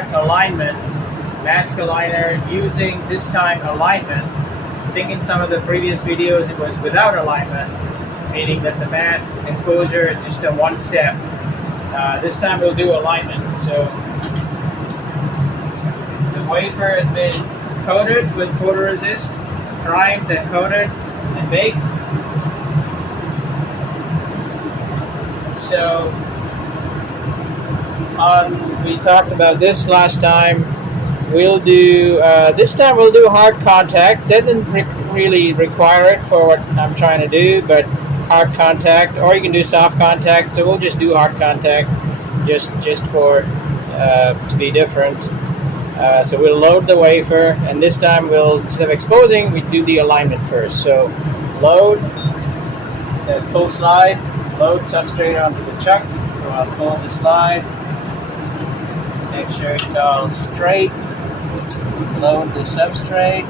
Alignment, mask aligner using this time alignment. I think in some of the previous videos it was without alignment, meaning that the mask exposure is just a one step. This time we'll do alignment. So the wafer has been coated with photoresist, primed and coated and baked. So we talked about this last time. We'll do this time we'll do hard contact. Doesn't really require it for what I'm trying to do, but hard contact, or you can do soft contact. So we'll just do hard contact, just for to be different. So we'll load the wafer, and this time we'll, instead of exposing, we do the alignment first. So load. It says pull slide. Load substrate onto the chuck. So I'll pull the slide. Make sure it's all straight. Load the substrate.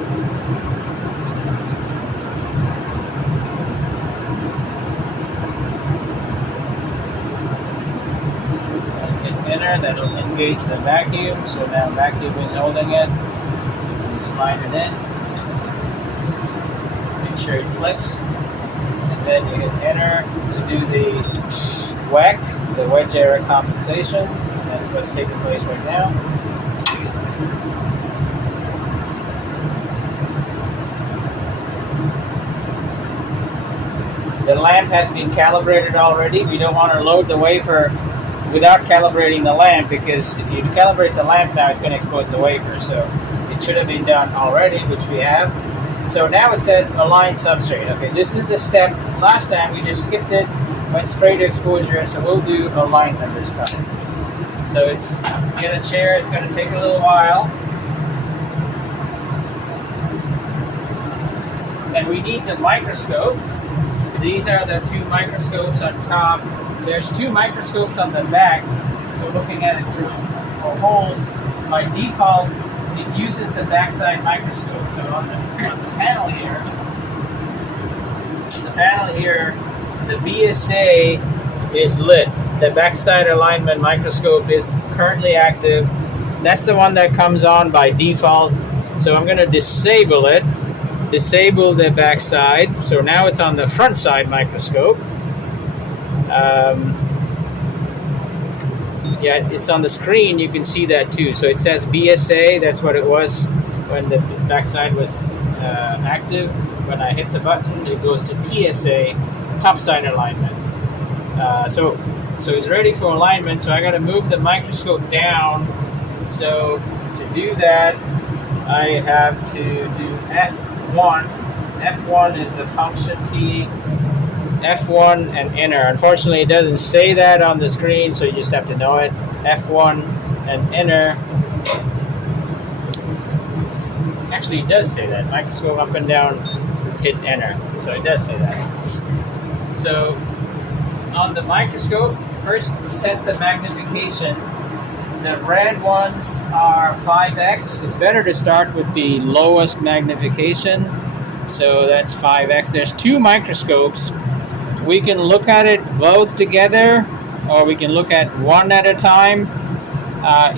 That'll engage the vacuum. So now vacuum is holding it. You slide it in. Make sure it clicks. And then you hit enter to do the WEC, the wedge error compensation. And that's what's taking place right now. The lamp has been calibrated already. We don't want to load the wafer without calibrating the lamp, because if you calibrate the lamp now, it's going to expose the wafer. So it should have been done already, which we have. So now it says align substrate. Okay, this is the step. Last time we just skipped it, went straight to exposure. So we'll do alignment this time. So it's get a chair. It's going to take a little while, and we need the microscope. These are the two microscopes on top. There's two microscopes on the back, so looking at it through holes, by default, it uses the backside microscope. So on the panel here, the BSA is lit. The backside alignment microscope is currently active. That's the one that comes on by default. So I'm going to disable it. Disable the backside. So now it's on the front side microscope. Yeah, it's on the screen. You can see that too. So it says BSA. That's what it was when the backside was active. When I hit the button, it goes to TSA, topside alignment. So it's ready for alignment. So I got to move the microscope down. So to do that, I have to do F1. F1 is the function key. F1 and enter. Unfortunately, it doesn't say that on the screen, so you just have to know it. F1 and enter. Actually, it does say that. Microscope up and down, hit enter. So it does say that. So on the microscope, first set the magnification. The red ones are 5x. It's better to start with the lowest magnification. So that's 5x. There's two microscopes. We can look at it both together, or we can look at one at a time.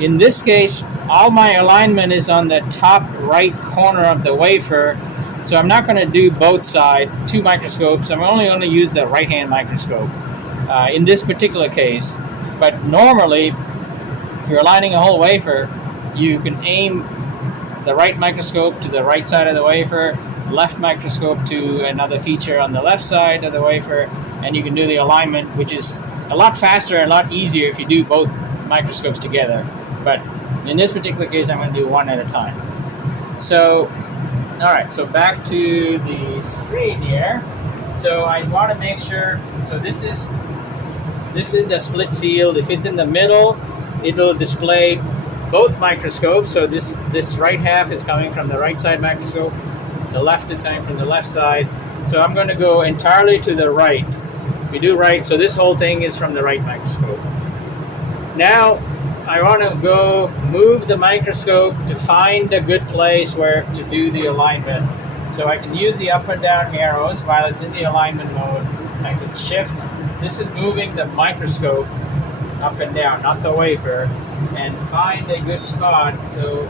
In this case, all my alignment is on the top right corner of the wafer, so I'm not going to do both sides, two microscopes. I'm only going to use the right-hand microscope in this particular case. But normally, if you're aligning a whole wafer, you can aim the right microscope to the right side of the wafer, left microscope to another feature on the left side of the wafer, and you can do the alignment, which is a lot faster and a lot easier if you do both microscopes together. But in this particular case, I'm going to do one at a time. So, all right, so back to the screen here. So I want to make sure, so this is the split field. If it's in the middle, it'll display both microscopes. So this right half is coming from the right side microscope. The left is coming from the left side. So I'm going to go entirely to the right. We do right, so this whole thing is from the right microscope. Now I want to go move the microscope to find a good place where to do the alignment. So I can use the up and down arrows while it's in the alignment mode. I can shift. This is moving the microscope up and down, not the wafer, and find a good spot. So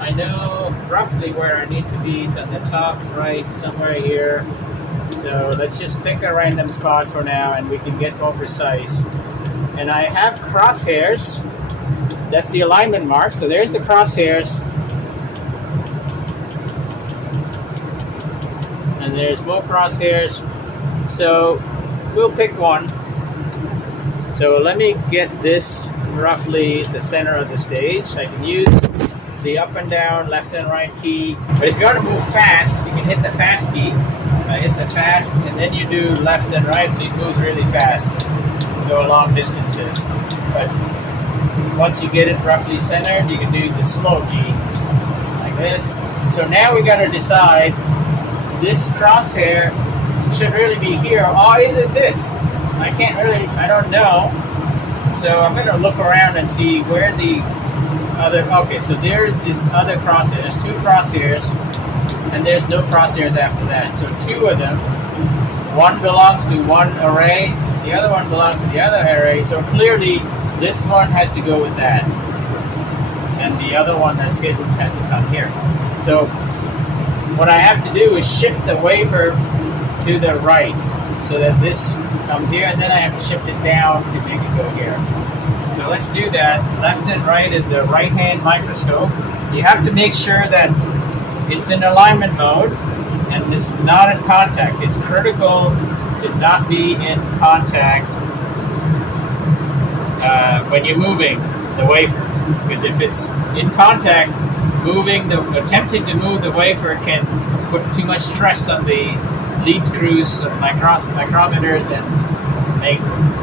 I know roughly where I need to be. It's on the top right, somewhere here. So let's just pick a random spot for now and we can get more precise. And I have crosshairs. That's the alignment mark. So there's the crosshairs. And there's more crosshairs. So we'll pick one. So let me get this roughly the center of the stage. I can use the up and down, left and right key. But if you want to move fast, you can hit the fast key. Hit the fast, and then you do left and right, so it moves really fast. Go long distances. But once you get it roughly centered, you can do the slow key, like this. So now we got to decide, this crosshair should really be here. Oh, is it this? I don't know. So I'm going to look around and see where the other, okay, so there's this other crosshair. There's two crosshairs, and there's no crosshairs after that. So two of them, one belongs to one array, the other one belongs to the other array. So clearly this one has to go with that, and the other one that's hidden has to come here. So what I have to do is shift the wafer to the right so that this comes here, and then I have to shift it down to make it go here. So let's do that. Left and right is the right hand microscope. You have to make sure that it's in alignment mode and it's not in contact. It's critical to not be in contact when you're moving the wafer, because if it's in contact, attempting to move the wafer can put too much stress on the lead screws, micrometers, and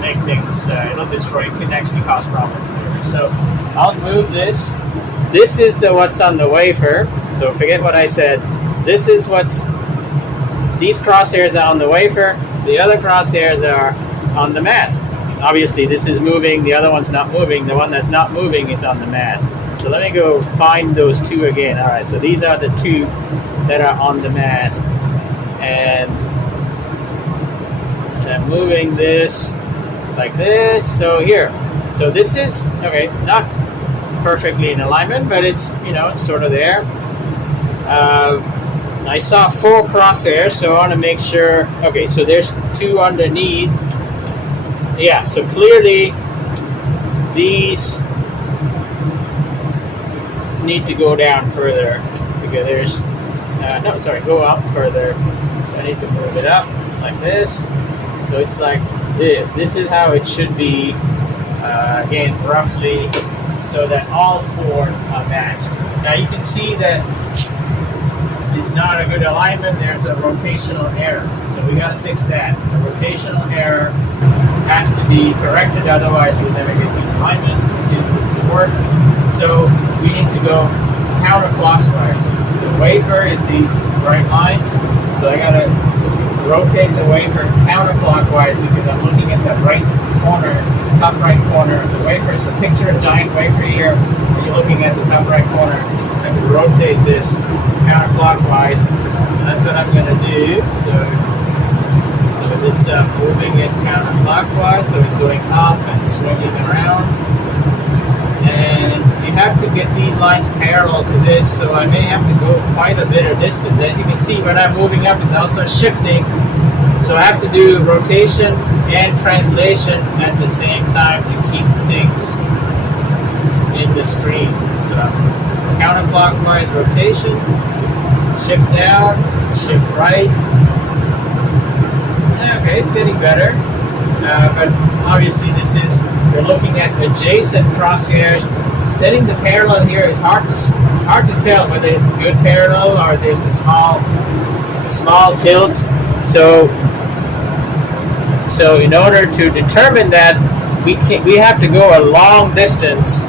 make things, it'll destroy, it can actually cause problems later. So I'll move this. This is what's on the wafer. So forget what I said. This is these crosshairs are on the wafer. The other crosshairs are on the mask. Obviously this is moving, the other one's not moving. The one that's not moving is on the mask. So let me go find those two again. All right, so these are the two that are on the mask. And I'm moving this like this. So here. So this is, okay, it's not perfectly in alignment, but it's, sort of there. I saw 4 crosshairs, so I want to make sure. Okay, so there's 2 underneath. Yeah, so clearly these need to go down further, because there's go up further. So I need to move it up like this. So it's like this. This is how it should be, again, roughly, so that all 4 are matched. Now you can see that it's not a good alignment. There's a rotational error. So we got to fix that. The rotational error has to be corrected, otherwise you'll never get the alignment to work. So we need to go counterclockwise. The wafer is these bright lines, so I gotta rotate the wafer counterclockwise because I'm looking at the right corner, top right corner of the wafer. So picture a giant wafer here, and you're looking at the top right corner. I can rotate this counterclockwise. So that's what I'm gonna do. So this moving it counterclockwise, so it's going up and swinging around. And you have to get these lines parallel to this, so I may have to go quite a bit of distance. As you can see, when I'm moving up, it's also shifting. So I have to do rotation and translation at the same time to keep things in the screen. So counterclockwise rotation, shift down, shift right. Okay, it's getting better. But obviously we're looking at adjacent crosshairs. Setting the parallel here is hard to tell whether it's a good parallel or there's a small tilt. So in order to determine that, we have to go a long distance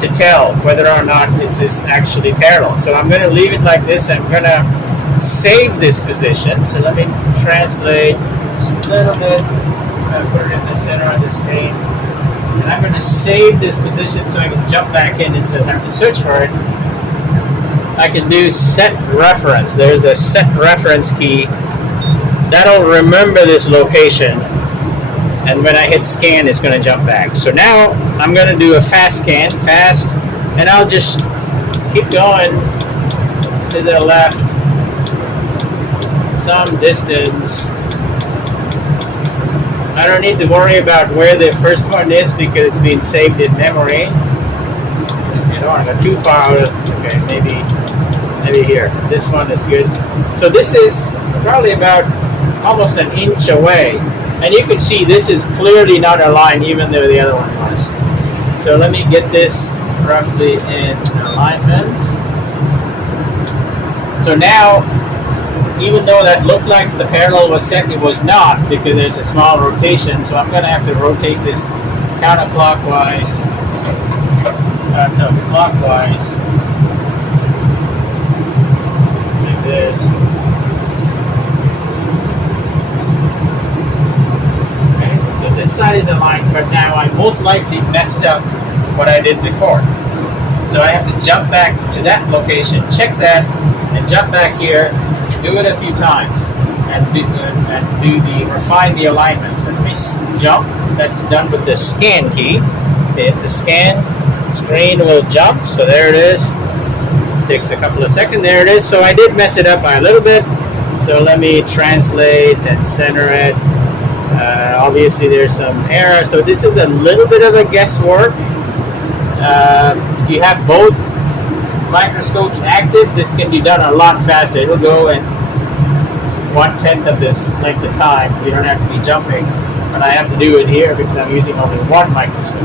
to tell whether or not it's actually parallel. So I'm going to leave it like this. I'm going to save this position. So let me translate just a little bit. Put it in the center of the screen. And I'm going to save this position so I can jump back in instead of having to search for it. I can do set reference. There's a set reference key. That'll remember this location. and when I hit scan, it's going to jump back. So now I'm going to do a fast scan, and I'll just keep going to the left some distance. I don't need to worry about where the first one is because it's been saved in memory. You don't want to go too far out. Okay, maybe here. This one is good. So this is probably about almost an inch away. And you can see this is clearly not aligned even though the other one was. So let me get this roughly in alignment. So now, even though that looked like the parallel was set, it was not because there's a small rotation. So I'm going to have to rotate this counterclockwise. No, clockwise. Like this. This side is aligned, but now I most likely messed up what I did before. So I have to jump back to that location, check that, and jump back here, do it a few times, and refine the alignment. So let me jump. That's done with the scan key. Hit the scan, screen will jump. So there it is. Takes a couple of seconds. There it is. So I did mess it up by a little bit. So let me translate and center it. Obviously there's some error, so this is a little bit of a guesswork. If you have both microscopes active, this can be done a lot faster. It'll go in 1/10 of this length of time. You don't have to be jumping, but I have to do it here because I'm using only one microscope.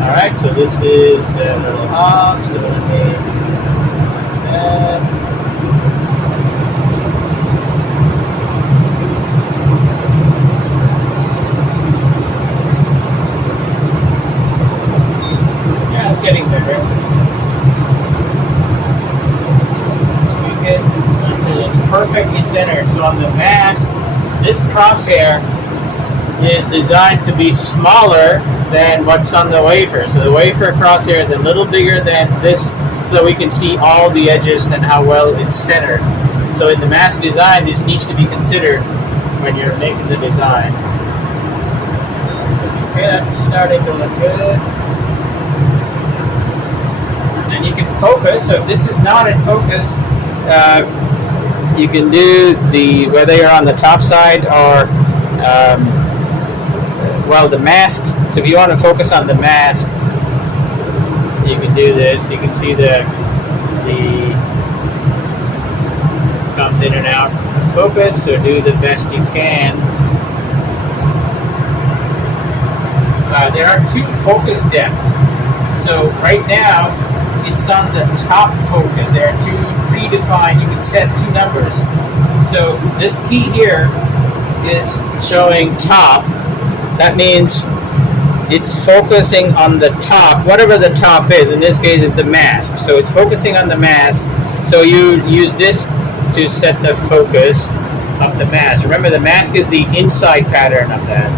Alright, so this is a little off, so let me do something like that. Getting better. Tweak it until it's perfectly centered. So on the mask, this crosshair is designed to be smaller than what's on the wafer. So the wafer crosshair is a little bigger than this, so we can see all the edges and how well it's centered. So in the mask design, this needs to be considered when you're making the design. Okay, that's starting to look good. And you can focus. So if this is not in focus, you can do whether you're on the top side or the mask. So if you want to focus on the mask, you can do this. You can see the comes in and out of focus. So do the best you can. There are two focus depth. So right now, it's on the top focus. There are two predefined. You can set two numbers. So this key here is showing top. That means it's focusing on the top, whatever the top is. In this case, it's the mask. So it's focusing on the mask. So you use this to set the focus of the mask. Remember, the mask is the inside pattern of that.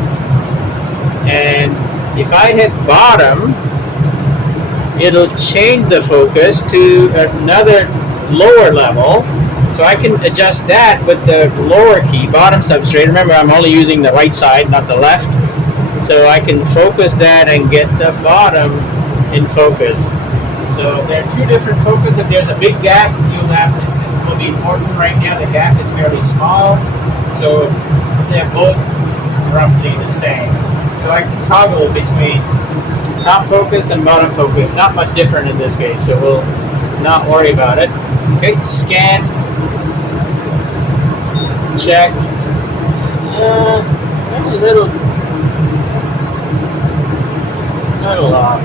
And if I hit bottom, it'll change the focus to another lower level. So I can adjust that with the lower key, bottom substrate. Remember, I'm only using the right side, not the left. So I can focus that and get the bottom in focus. So there are two different focuses. If there's a big gap, you'll have this. It will be important right now. The gap is fairly small. So they're both roughly the same. So I can toggle between top focus and bottom focus. Not much different in this case, so we'll not worry about it. Okay, scan. Check. A little off.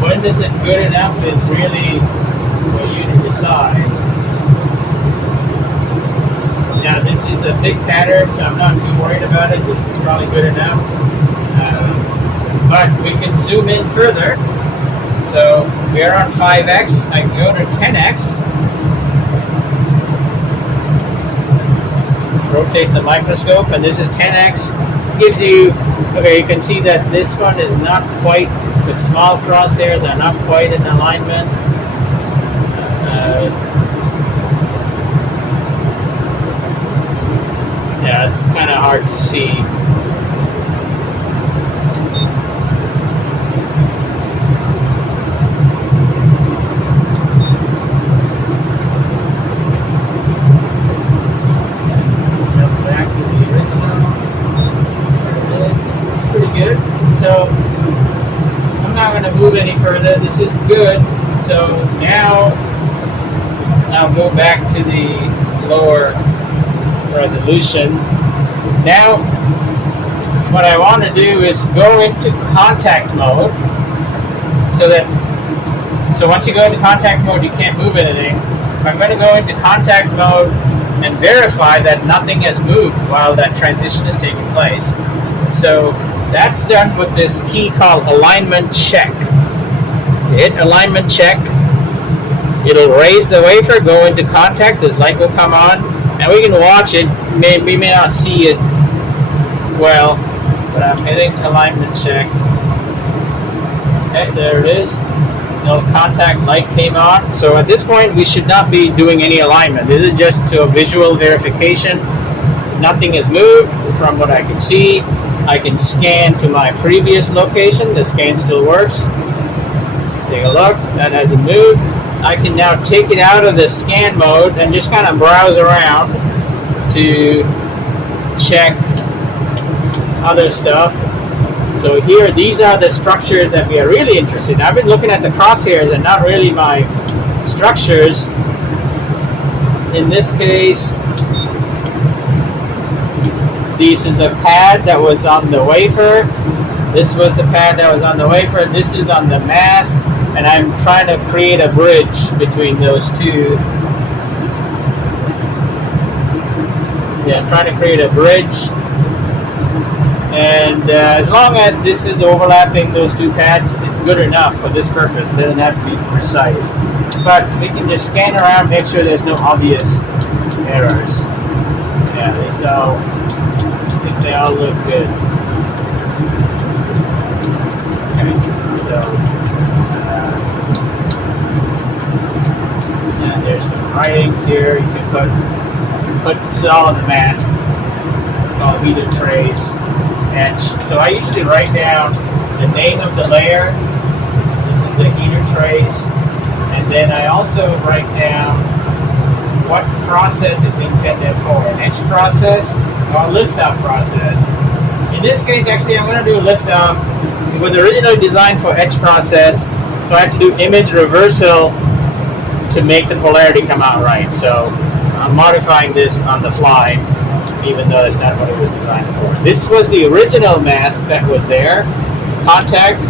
When is it good enough is really for you to decide. Now this is a big pattern, so I'm not too worried about it. This is probably good enough. But we can zoom in further. So we are on 5x. I can go to 10x. rotate the microscope, and this is 10x. Gives you, okay, you can see that this one is not quite, the small crosshairs are not quite in alignment. Yeah, it's kind of hard to see. Jump back to the original. There it is. This looks pretty good. So I'm not going to move any further. This is good. So now I'll go back to the lower resolution. Now what I want to do is go into contact mode, so once you go into contact mode you can't move anything. I'm going to go into contact mode and verify that nothing has moved while that transition is taking place. So that's done with this key called alignment check. Hit alignment check, it'll raise the wafer, go into contact, this light will come on, and we can watch it. We may not see it well, but I'm hitting alignment check. Okay, there it is. No contact light came on. So at this point, we should not be doing any alignment. This is just to a visual verification. Nothing has moved from what I can see. I can scan to my previous location. The scan still works. Take a look. That hasn't moved. I can now take it out of the scan mode and just kind of browse around to check other stuff. So here, these are the structures that we are really interested in. I've been looking at the crosshairs and not really my structures. In this case, this is a pad that was on the wafer. This was the pad that was on the wafer. This is on the mask. And I'm trying to create a bridge between those two. Yeah, I'm trying to create a bridge. And as long as this is overlapping those two pads, it's good enough for this purpose. It doesn't have to be precise. But we can just scan around, make sure there's no obvious errors. Yeah, I think they all look good. Okay, so there's some writings here. You can put this all on the mask. It's called heater trace etch. So I usually write down the name of the layer. This is the heater trace, and then I also write down what process is intended for, an etch process or a lift-off process. In this case, actually, I'm going to do a lift-off. It was originally designed for etch process, so I have to do image reversal to make the polarity come out right. So I'm modifying this on the fly, even though that's not what it was designed for. This was the original mask that was there. Contact,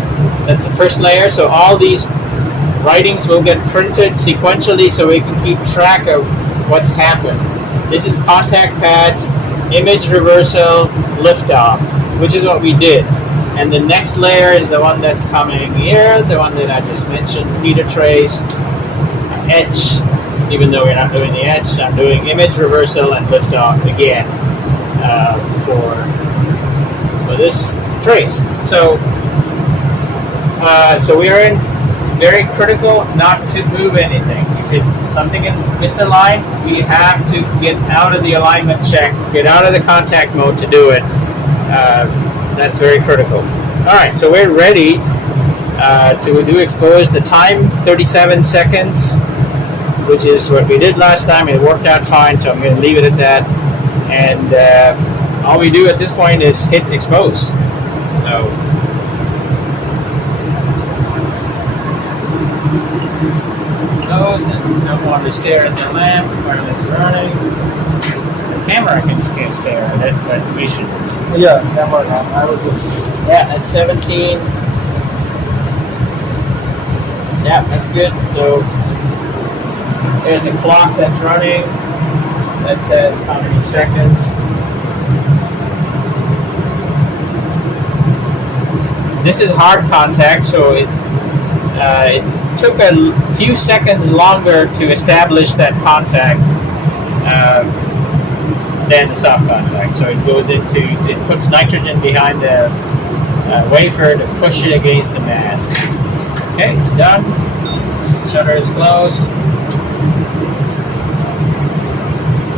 that's the first layer. So all these writings will get printed sequentially so we can keep track of what's happened. This is contact pads, image reversal, liftoff, which is what we did. And the next layer is the one that's coming here, the one that I just mentioned, heater trace, etch, even though we're not doing the etch, I'm doing image reversal and liftoff again for this trace. So so we are in very critical not to move anything. If it's something is misaligned, we have to get out of the alignment check, get out of the contact mode to do it. That's very critical. All right, so we're ready to do expose. The time 37 seconds, which is what we did last time. It worked out fine, so I'm going to leave it at that. And all we do at this point is hit expose. So expose, and don't want to stare at the lamp while it's running. The camera can stare at it, but we should. Yeah, camera. I was just. Yeah, that's 17. Yeah, that's good. So there's a clock that's running that says how many seconds. This is hard contact, so it took a few seconds longer to establish that contact. then the soft contact. So it goes into, it puts nitrogen behind the wafer to push it against the mask. Okay, it's done. Shutter is closed.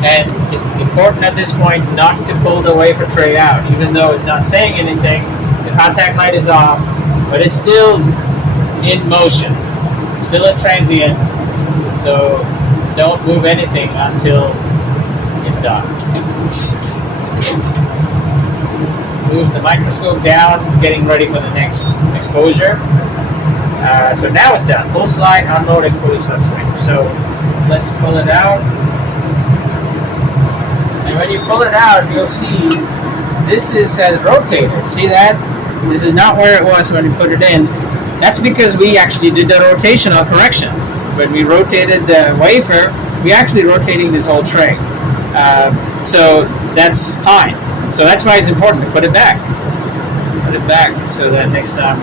And it's important at this point not to pull the wafer tray out, even though it's not saying anything. The contact light is off, but it's still in motion, still a transient. So don't move anything until it's done. Moves the microscope down, getting ready for the next exposure. So now it's done. Full slide, unload, expose substrate. So let's pull it out. And when you pull it out, you'll see this has rotated. See that? This is not where it was when we put it in. That's because we actually did the rotational correction. When we rotated the wafer, we actually rotating this whole tray. So that's fine. So that's why it's important to put it back. Put it back so that next time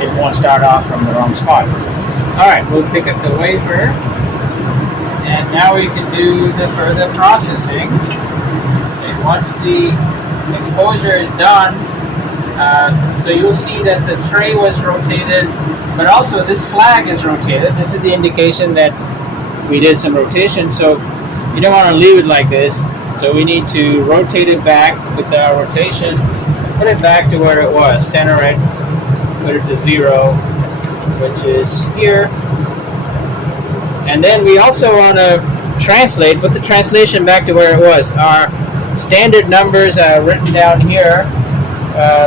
it won't start off from the wrong spot. All right, we'll pick up the wafer. And now we can do the further processing. And once the exposure is done, so you'll see that the tray was rotated, but also this flag is rotated. This is the indication that we did some rotation. So you don't want to leave it like this. So we need to rotate it back with our rotation, put it back to where it was, center it, put it to 0, which is here. And then we also want to put the translation back to where it was. Our standard numbers are written down here.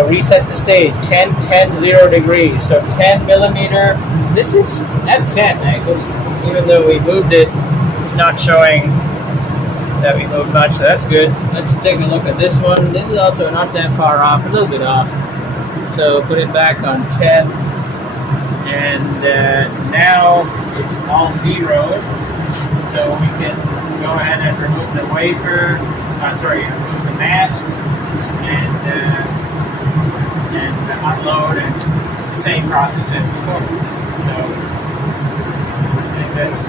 Reset the stage, 10, 10, 0 degrees. So 10 millimeter, this is at 10. Even though we moved it, it's not showing that we moved much, so that's good. Let's take a look at this one. This is also not that far off, a little bit off. So put it back on 10. And now it's all zeroed, so we can go ahead and remove the wafer, remove the mask, and unload, and the same process as before. So I think that's